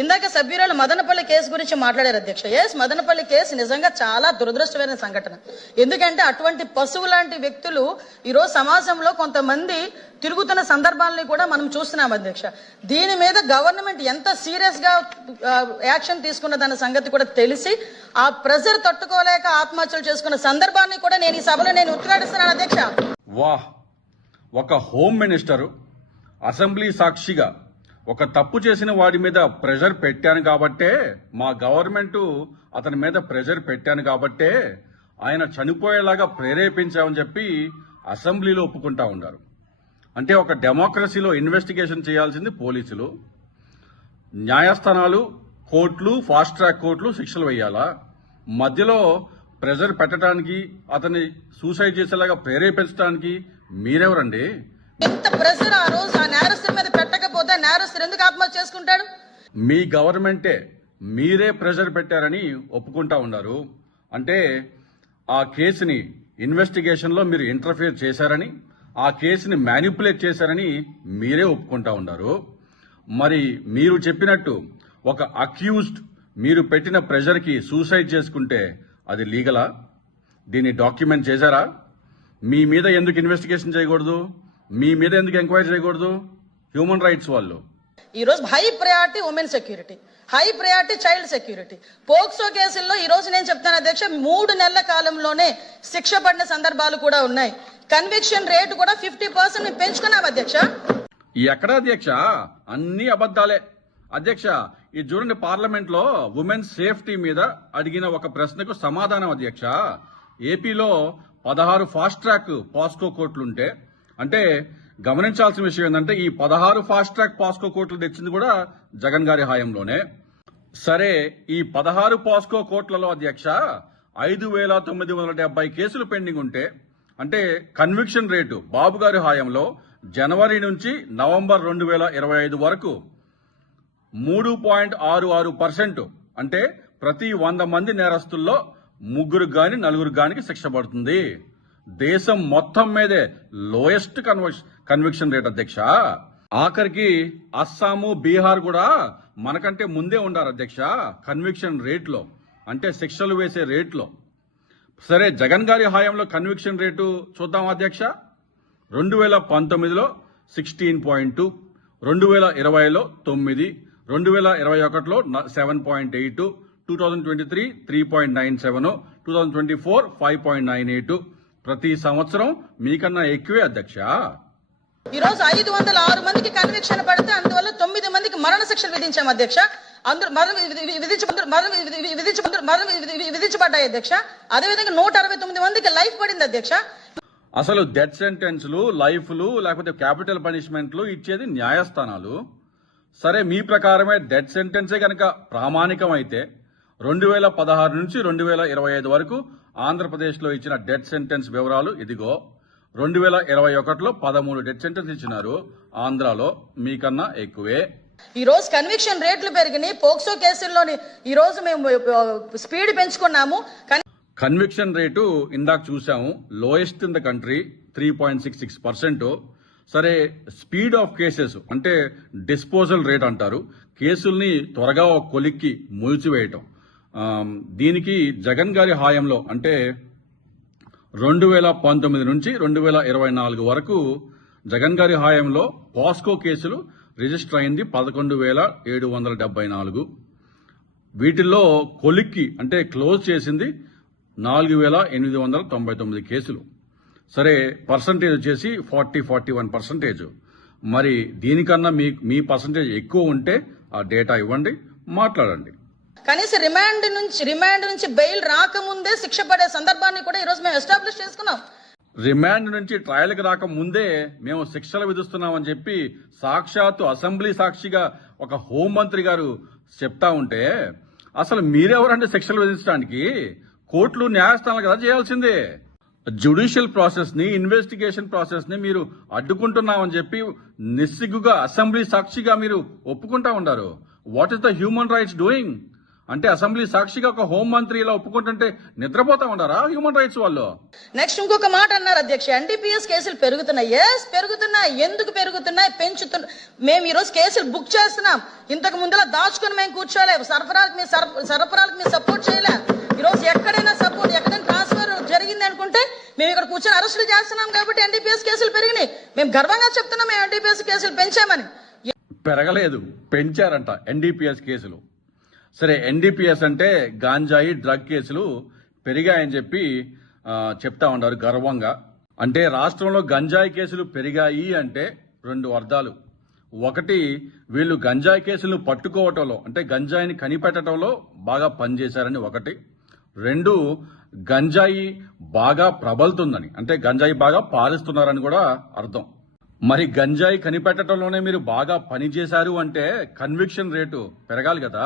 ఇందాక సభ్యురాలు మదనపల్లి కేసు గురించి మాట్లాడారు అధ్యక్ష. మదనపల్లి కేసు నిజంగా చాలా దురదృష్టమైన సంఘటన. ఎందుకంటే అటువంటి పశువు లాంటి వ్యక్తులు ఈరోజు సమాజంలో కొంతమంది తిరుగుతున్న సందర్భాలని కూడా మనం చూస్తున్నాం అధ్యక్ష. దీని మీద గవర్నమెంట్ ఎంత సీరియస్ గా యాక్షన్ తీసుకున్నదన్న సంగతి కూడా తెలిసి ఆ ప్రెజర్ తట్టుకోలేక ఆత్మహత్యలు చేసుకున్న సందర్భాన్ని కూడా నేను ఈ సభలో ఉద్ఘాటిస్తున్నాను అధ్యక్ష. వాహ్, ఒక హోమ్ మినిస్టర్ అసెంబ్లీ సాక్షిగా ఒక తప్పు చేసిన వాడి మీద ప్రెషర్ పెట్టాను కాబట్టే, మా గవర్నమెంట్ అతని మీద ప్రెషర్ పెట్టాను కాబట్టే ఆయన చనిపోయేలాగా ప్రేరేపించామని చెప్పి అసెంబ్లీలో ఒప్పుకుంటా ఉన్నారు. అంటే ఒక డెమోక్రసీలో ఇన్వెస్టిగేషన్ చేయాల్సింది పోలీసులు, న్యాయస్థానాలు, కోర్టులు, ఫాస్ట్ ట్రాక్ కోర్టులు శిక్షలు వేయాలా? మధ్యలో ప్రెషర్ పెట్టడానికి, అతన్ని సూసైడ్ చేసేలాగా ప్రేరేపించడానికి మీరెవరండి? ఎంత ప్రెషర్ ఆ రోజు ఆ నేరస్తుల మీద పెట్టకపోతే నేరస్తులు ఎందుకు ఆత్మహత్య చేసుకుంటాడు? మీ గవర్నమెంటే, మీరే ప్రెషర్ పెట్టారని ఒప్పుకుంటా ఉన్నారు. అంటే ఆ కేసుని ఇన్వెస్టిగేషన్ లో మీరు ఇంటర్ఫియర్ చేశారని, ఆ కేసుని మ్యానిపులేట్ చేశారని మీరే ఒప్పుకుంటా ఉన్నారు. మరి మీరు చెప్పినట్టు ఒక అక్యూజ్డ్ మీరు పెట్టిన ప్రెషర్ కి సూసైడ్ చేసుకుంటే అది లీగలా? దీన్ని డాక్యుమెంట్ చేశారా? మీ మీద ఎందుకు ఇన్వెస్టిగేషన్ చేయకూడదు? మీ మీద ఎందుకు ఎంక్వైరీ చేయకూడదు? హ్యూమన్ రైట్స్ వాళ్ళు ఈ రోజు high priority women security, high priority child security. POCSO కేసుల్లో ఈ రోజు నేను చెప్తాను అధ్యక్ష, 3 నెలల కాలంలోనే శిక్ష పడిన సందర్భాలు కూడా ఉన్నాయి. కన్విక్షన్ రేటు కూడా 50% పెంచుకున్నాం అధ్యక్ష. ఎక్కడ అధ్యక్ష? అన్ని అబద్దాలే అధ్యక్ష. ఈ చూడండి, పార్లమెంట్ లో ఉమెన్ సేఫ్టీ మీద అడిగిన ఒక ప్రశ్నకు సమాధానం అధ్యక్ష. ఏపీలో 16 ఫాస్ట్ ట్రాక్ పాస్కో కోర్టులుంటే, అంటే గమనించాల్సిన విషయం ఏంటంటే ఈ 16 ఫాస్ట్ ట్రాక్ పాస్కో కోర్టులు తెచ్చింది కూడా జగన్ గారి హయాంలోనే. సరే, ఈ 16 పాస్కో కోర్టులలో అధ్యక్ష 5,970 కేసులు పెండింగ్ ఉంటే, అంటే కన్విక్షన్ రేటు బాబు గారి హయాంలో జనవరి నుంచి నవంబర్ 2025 వరకు 3.66%. అంటే ప్రతి 100 మంది నేరస్తుల్లో 3 గాని 4 గానికి శిక్ష పడుతుంది. దేశం మొత్తం మీదే లోయెస్ట్ కన్విక్షన్ రేట్ అధ్యక్ష. ఆఖరికి అస్సాము, బీహార్ కూడా మనకంటే ముందే ఉండారు అధ్యక్ష కన్విక్షన్ రేట్లో, అంటే శిక్షలు వేసే రేట్లో. సరే, జగన్ గారి హయాంలో కన్విక్షన్ రేటు చూద్దాం అధ్యక్ష. 2019లో 16.2, 2020లో 9, 2021లో 7.8, 2023 3.97, 2024 5.98. ప్రతి సంవత్సరం మీకన్నా ఎక్కువే అధ్యక్ష. ఈ రోజు 506 మందికి కన్విక్షన్ పడితే అందువల్ల 9 మందికి మరణ శిక్షలు విధించాం అధ్యక్ష. అందరూ విధించబడ్డాయి అధ్యక్ష. అదేవిధంగా 169 మందికి లైఫ్ పడింది అధ్యక్ష. అసలు డెత్ సెంటెన్స్లు, లైఫ్లు, లేకపోతే క్యాపిటల్ పనిష్మెంట్లు ఇచ్చేది న్యాయస్థానాలు. సరే, మీ ప్రకారమే డెత్ సెంటెన్సే కనుక ప్రామాణికం అయితే 2016 నుంచి 2025 వరకు ఆంధ్రప్రదేశ్లో ఇచ్చిన డెత్ సెంటెన్స్ వివరాలు ఇదిగో. 2021లో 13 డెత్ సెంటెన్స్ ఇచ్చినారు ఆంధ్రాలో, మీకన్నా ఎక్కువే. ఈ రోజు కన్విక్షన్ రేట్లు పెరిగినాయి. పోక్సో కేసుల్లోని ఈ రోజు మేము స్పీడ్ పెంచుకున్నాము. కన్విక్షన్ రేటు ఇందాక చూసాము, లోయెస్ట్ ఇన్ ద కంట్రీ 3.66%. సరే, స్పీడ్ ఆఫ్ కేసెస్ అంటే డిస్పోజల్ రేట్ అంటారు, కేసుల్ని త్వరగా ఒక కొలిక్కి మూల్చివేయటం. దీనికి జగన్ గారి హాయంలో అంటే 2019 నుంచి 2024 వరకు జగన్ గారి హాయంలో పాస్కో కేసులు రిజిస్టర్ అయింది 11,774. వీటిల్లో కొలిక్కి అంటే క్లోజ్ చేసింది 4,899 కేసులు. సరే, పర్సంటేజ్ వచ్చేసి 41%. మరి దీనికన్నా మీ పర్సంటేజ్ ఎక్కువ ఉంటే ఆ డేటా ఇవ్వండి, మాట్లాడండి. కనీసం రిమాండ్ నుంచి బెయిల్ రాకముందే శిక్ష పడే సందర్భాన్ని కూడా ఈ రోజు మేము ఎస్టాబ్లిష్ చేసుకున్నాం. రిమాండ్ నుంచి ట్రయల్కి రాకముందే మేము శిక్షలు విధిస్తున్నామని చెప్పి సాక్షాత్తు అసెంబ్లీ సాక్షిగా ఒక హోంమంత్రి గారు చెప్తా ఉంటే అసలు మీరెవరంటే శిక్షలు విధించడానికి? కోర్టులు, న్యాయస్థానాలు కదా చేయాల్సిందే. జ్యుడిషియల్ ప్రాసెస్ ని, ఇన్వెస్టిగేషన్ ప్రాసెస్ ని మీరు అడ్డుకుంటున్నామని చెప్పి నిస్సిగ్గుగా అసెంబ్లీ సాక్షిగా మీరు ఒప్పుకుంటా ఉన్నారు. What is the human rights doing? అంటే అసెంబ్లీ సాక్షిగా ఒక హోం మంత్రి ఇలా ఒప్పుకుంటుంటే నిద్రపోతా ఉన్నారా హ్యూమన్ రైట్స్ వాళ్ళు? నెక్స్ట్ ఇంకొక మాట అన్నారు అధ్యక్ష, ఎన్డీపీఎస్ కేసులు పెరుగుతున్నాయి. పెరుగుతున్నాయి. ఎందుకు పెరుగుతున్నాయి? పెంచుతున్నా. మేము ఈ రోజు కేసులు బుక్ చేస్తున్నాం. ఇంతకు ముందులా దాచుకుని మేము కూర్చోలేము. సరఫరాలకు మేము సపోర్ట్ చేయలే. ఈ రోజు ఎక్కడైనా ట్రాన్స్ఫర్ జరిగింది అనుకుంటే మేము ఇక్కడ కూర్చొని అరెస్టులు చేస్తున్నాం కాబట్టి ఎన్డీపీఎస్ కేసులు పెరిగినాయి. మేము గర్వంగా చెప్తున్నాం మేము ఎన్డీపీఎస్ కేసులు పెంచామని. పెరగలేదు, పెంచారంట ఎన్డీపీఎస్ కేసులు. సరే, ఎన్డీపీఎస్ అంటే గాంజాయి డ్రగ్ కేసులు పెరిగాయని చెప్పి చెప్తా ఉన్నారు గర్వంగా. అంటే రాష్ట్రంలో గంజాయి కేసులు పెరిగాయి అంటే రెండు అర్థాలు. ఒకటి, వీళ్ళు గంజాయి కేసులను పట్టుకోవటంలో అంటే గంజాయిని కనిపెట్టడంలో బాగా పనిచేశారని ఒకటి. రెండు, గంజాయి బాగా ప్రబలుతుందని అంటే గంజాయి బాగా పాలిస్తున్నారని కూడా అర్థం. మరి గంజాయి కనిపెట్టడంలోనే మీరు బాగా పనిచేశారు అంటే కన్విక్షన్ రేటు పెరగాలి కదా,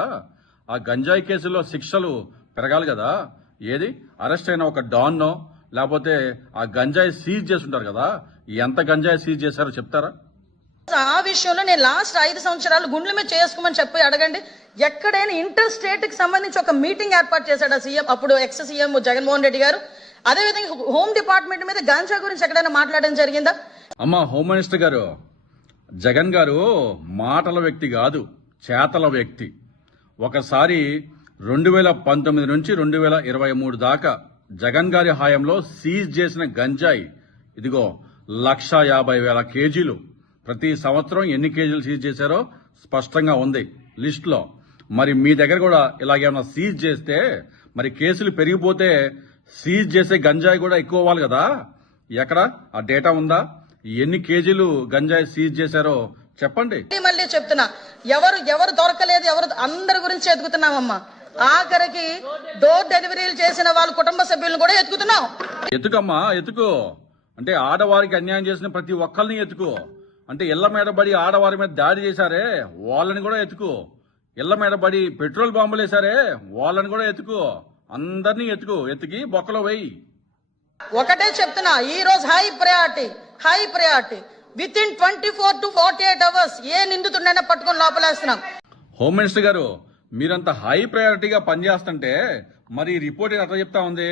ఆ గంజాయి కేసుల్లో శిక్షలు పెరగాలి కదా. ఏది అరెస్ట్ అయిన ఒక డాన్నో లేకపోతే ఆ గంజాయి సీజ్ చేస్తుంటారు కదా, ఎంత గంజాయి సీజ్ చేశారో చెప్తారా? ఆ విషయంలో నేను లాస్ట్ 5 సంవత్సరాలు గుండెల మీద చేసుకోమని చెప్పి అడగండి. ఎక్కడైనా ఇంటర్ స్టేట్ కి సంబంధించి ఒక మీటింగ్ ఏర్పాటు చేశాడు ఆ సీఎం, అప్పుడు ఎక్స్ సీఎం జగన్మోహన్ రెడ్డి గారు. అదేవిధంగా హోమ్ డిపార్ట్మెంట్ మీద గాంజా గురించి ఎక్కడైనా మాట్లాడడం జరిగిందా? అమ్మా హోమ్ మినిస్టర్ గారు, జగన్ గారు మాటల వ్యక్తి కాదు, చేతల వ్యక్తి. ఒకసారి 2019 నుంచి 2023 దాకా జగన్ గారి హయాంలో సీజ్ చేసిన గంజాయి ఇదిగో 150,000 కేజీలు. ప్రతి సంవత్సరం ఎన్ని కేజీలు సీజ్ చేశారో స్పష్టంగా ఉంది లిస్ట్ లో. మరి మీ దగ్గర కూడా ఇలాగేమన్నా సీజ్ చేస్తే మరి కేసులు పెరిగిపోతే సీజ్ చేసే గంజాయి కూడా ఎక్కువ అవ్వాలి కదా. ఎక్కడ ఆ డేటా ఉందా? ఎన్ని కేజీలు గంజాయి సీజ్ చేశారో చెప్పండి. మళ్ళీ చెప్తున్నా, ఎవరు దొరకలేదు, అందరి గురించి ఎదుగుతున్నామమ్మా. ఆఖరికి డోర్ డెలివరీలు చేసిన వాళ్ళ కుటుంబ సభ్యులను కూడా ఎత్తుకుతున్నాం. ఎత్తుకమ్మా, ఎత్తుకు. అంటే ఆడవారికి అన్యాయం చేసిన ప్రతి ఒక్కరిని ఎత్తుకు. అంటే ఇళ్ల మీద పడి ఆడవారి మీద దాడి చేశారే వాళ్ళని కూడా ఎత్తుకు. ఇళ్ల మీద పడి పెట్రోల్ బాంబులు వేశారే వాళ్ళని కూడా ఎత్తుకు. అందరినీ ఎత్తుకి బొక్కలో వేయి. ఒకటే చెప్తున్నా, ఈ రోజు high priority with in 24 to 48 hours ఏ నిందితుడినైనా పట్టుకొని లోపలేస్తున్నాం. హోమ్ మినిస్టర్ గారు, మీరంత హై ప్రయారిటీగా పనిచేస్తుంటే మరి రిపోర్ట్ ఎట్లా చెప్తా ఉంది?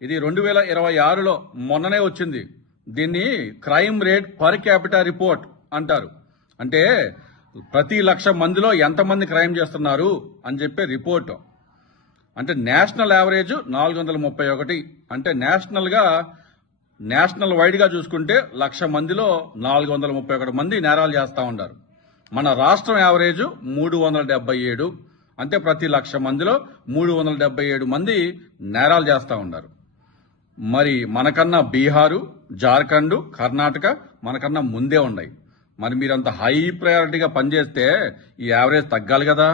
ఇది 2026లో మొన్ననే వచ్చింది. దీన్ని crime rate per capita report అంటారు. అంటే ప్రతి 1,00,000 మందిలో ఎంతమంది క్రైమ్ చేస్తున్నారు అని చెప్పే రిపోర్ట్. అంటే నేషనల్ యావరేజ్ 431. అంటే నేషనల్ వైడ్ గా చూసుకుంటే 1,00,000 మందిలో 431 మంది నేరాలు చేస్తా ఉన్నారు. మన రాష్ట్రం యావరేజ్ 377. అంటే ప్రతి 1,00,000 మందిలో 377 మంది నేరాలు చేస్తా ఉన్నారు. మరి మనకన్నా బీహారు, జార్ఖండ్, కర్ణాటక మనకన్నా ముందే ఉన్నాయి. మరి మీరంత హై ప్రయారిటీగా పనిచేస్తే ఈ యావరేజ్ తగ్గాలి కదా.